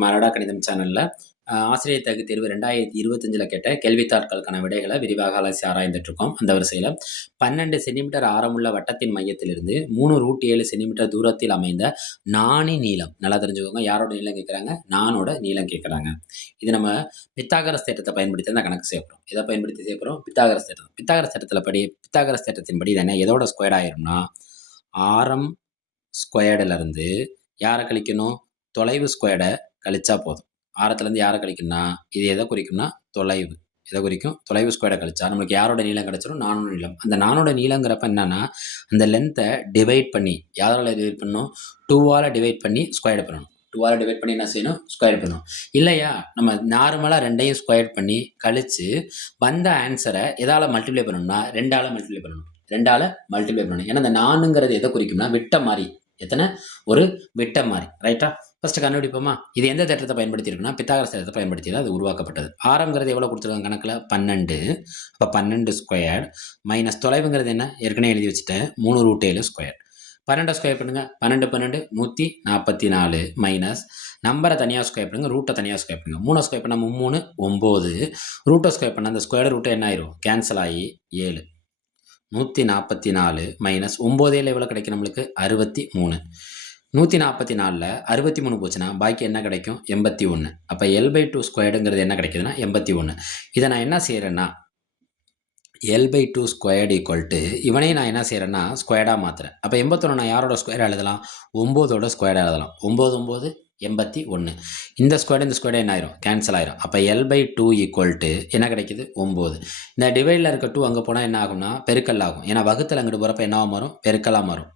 நம்ம அடடா கணிதம் சேனலில் ஆசிரியர் தகுதி தேர்வு ரெண்டாயிரத்தி இருபத்தஞ்சில் கேட்ட கேள்வித்தாட்களுக்கான விடைகளை விரிவாக அலசி ஆராய்ந்துட்டு இருக்கோம் அந்த வரிசையில். பன்னெண்டு சென்டிமீட்டர் ஆரமுள்ள வட்டத்தின் மையத்திலிருந்து மூணு ரூட் ஏழு சென்டிமீட்டர் தூரத்தில் அமைந்த நாணி நீளம். நல்லா தெரிஞ்சுக்கோங்க. யாரோட நீளம் கேட்குறாங்க நானோட நீளம் கேட்குறாங்க இது நம்ம பித்தாகரஸ் தேட்டத்தை பயன்படுத்தி தான் கணக்கு செய்யப்படுறோம் எதை பயன்படுத்தி செய்யப்படுறோம் பித்தாகரஸ் தேட்டம் பித்தாகரஸ் தேட்டத்தில் படி பித்தாகரஸ் தேட்டத்தின் படி தானே எதோட ஸ்கொயர் ஆயிரும்னா ஆரம் ஸ்கொயர்டிலிருந்து யாரை கழிக்கணும்? தொலைவு ஸ்கொயர்டை கழிச்சா போதும். ஆரத்துலேருந்து யாரை கழிக்கும்னா இது எதை குறிக்கும்னா தொலைவு. எதை குறிக்கும்? தொலைவு ஸ்கொயரை கழிச்சா. நம்மளுக்கு யாரோட நீளம் கிடச்சிரும் நானோட நீளம். அந்த நானோட நீளங்கிறப்ப என்னென்னா அந்த லென்த்தை டிவைட் பண்ணி யாரால் டிவைட் பண்ணணும்? டூவால் டிவைட் பண்ணி ஸ்கொயர் பண்ணணும். டூவால் டிவைட் பண்ணி என்ன செய்யணும்? ஸ்கொயர் பண்ணணும். இல்லையா? நம்ம நார்மலாக ரெண்டையும் ஸ்கொயர் பண்ணி கழித்து வந்த ஆன்சரை எதால் மல்டிப்ளை பண்ணணும்னா ரெண்டால் மல்டிப்ளை பண்ணணும். ரெண்டால் மல்டிப்ளை பண்ணணும். ஏன்னா அந்த நானுங்கிறது எதை குறிக்கும்னா விட்ட மாதிரி. எத்தனை? ஒரு விட்டம் மாதிரி ரைட்டா ஃபஸ்ட்டு கண்டுபிடிப்போமா? இது எந்த தேட்டத்தை பயன்படுத்தியிருக்குன்னா பித்தாகரஸ் தேட்டத்தை பயன்படுத்தி தான் அது உருவாக்கப்பட்டது. ஆரம்ங்கிறது எவ்வளோ கொடுத்துருக்காங்க கணக்கில்? பன்னெண்டு. அப்போ பன்னெண்டு ஸ்கொயர் மைனஸ் தொலைவுங்கிறது என்ன? ஏற்கனவே எழுதி வச்சுட்டேன். மூணு ரூட் ஏழு ஸ்கொயர் பன்னெண்டை ஸ்கொயர் பண்ணுங்கள் பன்னெண்டு பன்னெண்டு நூற்றி நாற்பத்தி நாலு மைனஸ் நம்பரை தனியாக ஸ்கொயர் பண்ணுங்கள் ரூட்டை தனியாக ஸ்கொயர் பண்ணுங்கள் மூணு ஸ்கொயர் பண்ணால் மூணு ஒம்பது. ரூட்டை ஸ்கொயர் பண்ணால் அந்த ஸ்கொயர் ரூட்டை என்ன ஆயிரும்? கேன்சல் ஆகி ஏழு. நூற்றி நாற்பத்தி நாலு மைனஸ் ஒம்போதேல எவ்வளோ கிடைக்கும் நம்மளுக்கு அறுபத்தி மூணு நூற்றி நாற்பத்தி நாலில் அறுபத்தி மூணு போச்சுன்னா பாக்கி என்ன கிடைக்கும்? எண்பத்தி ஒன்று அப்போ எல் பை டூ ஸ்கொயர்டுங்கிறது என்ன கிடைக்குதுன்னா எண்பத்தி ஒன்று இதை நான் என்ன செய்கிறேன்னா L by two squared equal to இவனையும் நான் என்ன செய்கிறேன்னா ஸ்கொயர்டாக மாற்றுறேன் அப்போ எண்பத்தொன்று நான் யாரோட ஸ்கொயர் எழுதலாம்? ஒம்போதோட ஸ்கொயர்டாக எழுதலாம். ஒம்பது ஒம்பது எண்பத்தி ஒன்று இந்த ஸ்கொயர் இந்த ஸ்கொயர்டு என்ன ஆயிரும் கேன்சல் ஆயிரும். அப்போ L by two equal to என்ன கிடைக்குது? ஒம்பது இந்த டிவைடில் இருக்க டூ அங்கே போனால் என்ன ஆகும்னா பெருக்கல் ஆகும். ஏன்னா வகுத்தில் அங்கிட்டு போகிறப்ப என்னவாக மாறும்? பெருக்கலாக மாறும்.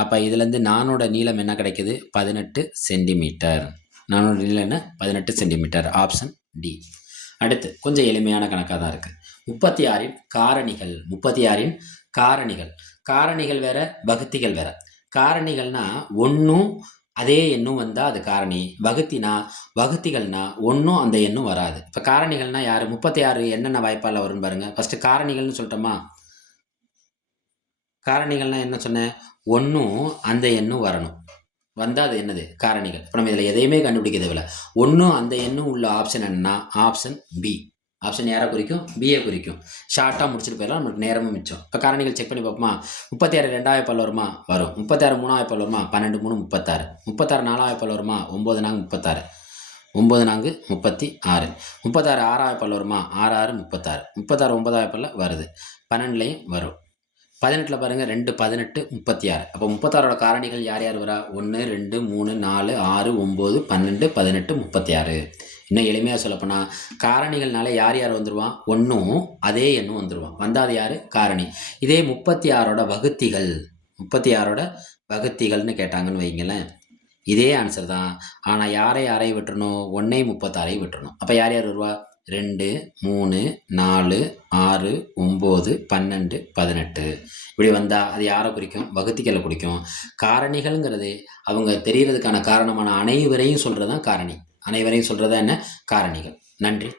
அப்போ இதுலேருந்து நானோட நீளம் என்ன கிடைக்குது? பதினெட்டு சென்டிமீட்டர். நானோட நீளம் என்ன? பதினெட்டு சென்டிமீட்டர். ஆப்ஷன் டி அடுத்து கொஞ்சம் எளிமையான கணக்காக தான் இருக்குது முப்பத்தி ஆறின் காரணிகள். முப்பத்தி ஆறின் காரணிகள். காரணிகள் வேற வகுத்திகள் வேற. காரணிகள்னா ஒன்றும் அதே எண்ணும் வந்தால் அது காரணி. வகுத்தினா வகுத்திகள்னா ஒன்றும் அந்த எண்ணும் வராது. இப்போ காரணிகள்னா யார்? முப்பத்தி ஆறு என்னென்ன வாய்ப்பால் வரும்னு பாருங்கள் ஃபஸ்ட்டு காரணிகள்னு சொல்லிட்டோமா? காரணிகள்னால் என்ன சொன்னேன் ஒன்றும் அந்த எண்ணும் வரணும். வந்தால் அது என்னது? காரணிகள். இப்போ நம்ம இதில் எதையுமே கண்டுபிடிக்க தேவையில்ல ஒன்றும் அந்த எண்ணும் உள்ள ஆப்ஷன் என்னன்னா ஆப்ஷன் பி ஆப்ஷன் யாரை குறிக்கும்? பிஏ குறிக்கும். ஷார்ட்டாக முடிச்சுட்டு போயிடலாம். நமக்கு நேரமும் மிச்சம். இப்போ காரணிகள் செக் பண்ணி பார்ப்போமா? முப்பத்தி ஆறு ரெண்டாயிரம் பல் வருமா? வரும். முப்பத்தாறு மூணாயிரம் பல் வருமா? பன்னெண்டு மூணு முப்பத்தாறு. முப்பத்தாறு நாலாயிரம் பல் வருமா? ஒம்பது நாங்க முப்பத்தாறு. ஒம்பது நான்கு முப்பத்தி ஆறு. முப்பத்தாறு ஆறாயிரம் பல் வருமா? ஆறு ஆறு முப்பத்தாறு. முப்பத்தாறு ஒன்பதாயிரம் பல்ல வருது. பன்னெண்டுலேயும் வரும். பதினெட்டில் பாருங்கள் ரெண்டு பதினெட்டு முப்பத்தி ஆறு அப்போ முப்பத்தாறோட காரணிகள் யார் யார் வரா? ஒன்று ரெண்டு மூணு நாலு ஆறு ஒம்பது பன்னெண்டு பதினெட்டு முப்பத்தி ஆறு இன்னும் எளிமையாக சொல்லப்போனால் காரணிகள்னால யார் யார் வந்துடுவான் ஒன்றும் அதே எண்ணும் வந்துடுவான் வந்தாது யார்? காரணி. இதே முப்பத்தி ஆறோட வகுத்திகள். முப்பத்தி ஆறோட வகுத்திகள்னு கேட்டாங்கன்னு வைங்களேன் இதே ஆன்சர் தான். ஆனால் யாரை யாரை விட்டுறணும்? ஒன்றே முப்பத்தாறை விட்டுறணும். அப்போ யார் யார் வருவா? ரெண்டு மூணு நாலு ஆறு ஒம்பது பன்னெண்டு பதினெட்டு. இப்படி வந்தால் அது யாரை குறிக்கும்? வகுத்திகளை குறிக்கும். காரணிகள்ங்கிறது அவங்க தெரிகிறதுக்கான காரணமான அனைவரையும் சொல்கிறது தான் காரணி. அனைவரையும் சொல்கிறது என்ன? காரணிகள். நன்றி.